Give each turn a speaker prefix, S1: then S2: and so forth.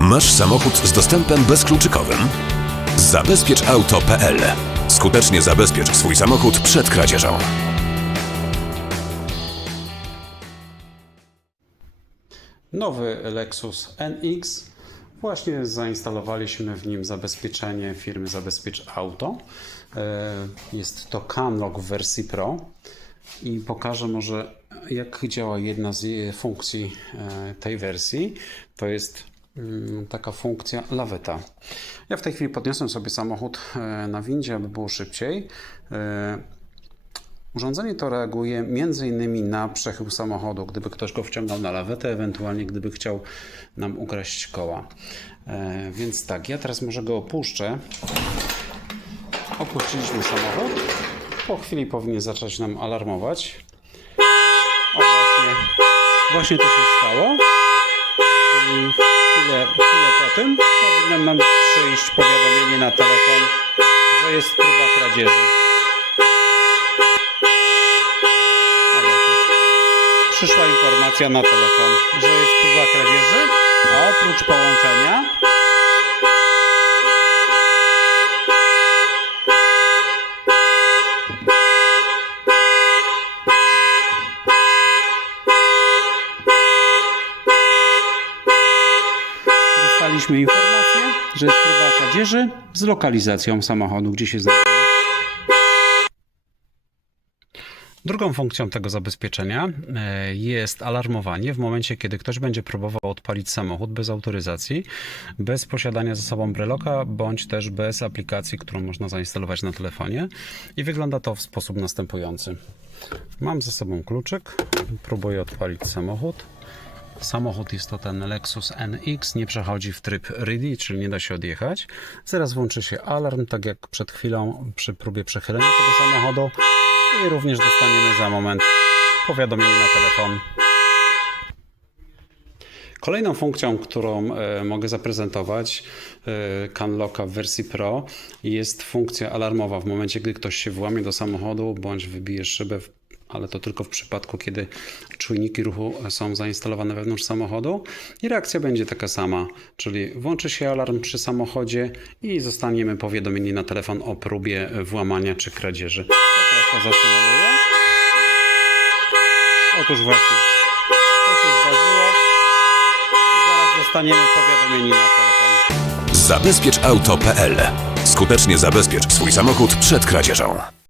S1: Masz samochód z dostępem bezkluczykowym? Zabezpieczauto.pl Skutecznie zabezpiecz swój samochód przed kradzieżą.
S2: Nowy Lexus NX. Właśnie zainstalowaliśmy w nim zabezpieczenie firmy Zabezpiecz Auto. E, Jest to Canlock w wersji Pro i pokażę może jak działa jedna z jej funkcji e, tej wersji. To jest taka funkcja laweta. Ja w tej chwili podniosłem sobie samochód e, na windzie, aby było szybciej. E, Urządzenie to reaguje m.in. na przechył samochodu, gdyby ktoś go wciągał na lawetę, ewentualnie gdyby chciał nam ukraść koła. E, więc tak, ja teraz może go opuszczę. Opuściliśmy samochód. Po chwili powinien zacząć nam alarmować. O właśnie, właśnie to się stało. I chwilę, chwilę po tym powinno nam przyjść powiadomienie na telefon, że jest próba kradzieży. przyszła informacja na telefon, że jest próba kradzieży, a oprócz połączenia dostaliśmy informację, że jest próba kradzieży z lokalizacją samochodu, gdzie się znajduje. Drugą funkcją tego zabezpieczenia e, jest alarmowanie w momencie, kiedy ktoś będzie próbował odpalić samochód bez autoryzacji, bez posiadania ze sobą breloka, bądź też bez aplikacji, którą można zainstalować na telefonie. I wygląda to w sposób następujący. Mam ze sobą kluczyk, próbuję odpalić samochód. Samochód jest to ten Lexus NX, nie przechodzi w tryb ready, czyli nie da się odjechać. Zaraz włączy się alarm, tak jak przed chwilą przy próbie przechylenia tego samochodu. I również dostaniemy za moment powiadomienie na telefon. Kolejną funkcją, którą e, mogę zaprezentować e, CanLocka w wersji Pro jest funkcja alarmowa w momencie, gdy ktoś się włamie do samochodu bądź wybije szybę, ale to tylko w przypadku, kiedy czujniki ruchu są zainstalowane wewnątrz samochodu i reakcja będzie taka sama, czyli włączy się alarm przy samochodzie i zostaniemy powiadomieni na telefon o próbie włamania czy kradzieży. To zastanawiam. Otóż właśnie to się zdarzyło. I zaraz dostaniemy powiadomienie na telefon.
S1: Zabezpieczauto.pl Skutecznie zabezpiecz swój samochód przed kradzieżą.